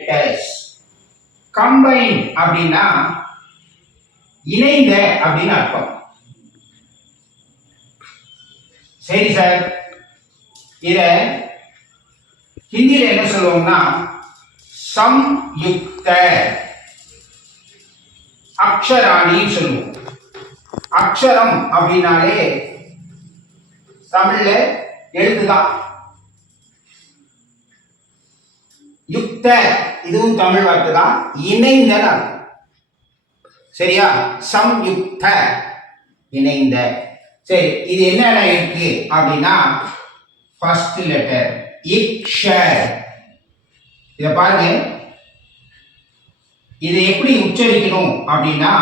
letters. Combine அப்படின்னா இணைந்த அப்படின்னு அர்த்தம். சரி சார், இத ஹிந்தியில என்ன சொல்லுவோம்னா சம்யுக்த அக்ஷராணி சொல்லுவோம். அக்ஷரம் அப்படின்னாலே தமிழ்ல எழுத்துதான். யுக்த இதுவும் தமிழ் வார்த்தை தான், இணைந்த. சரியா? சம்யுக்த இணைந்த. சரி, இது என்னென்ன இருக்கு அப்படின்னா ஃபர்ஸ்ட் லெட்டர் இக்ஷ. இத பாருங்க, இதை எப்படி உச்சரிக்கணும் அப்படின்னா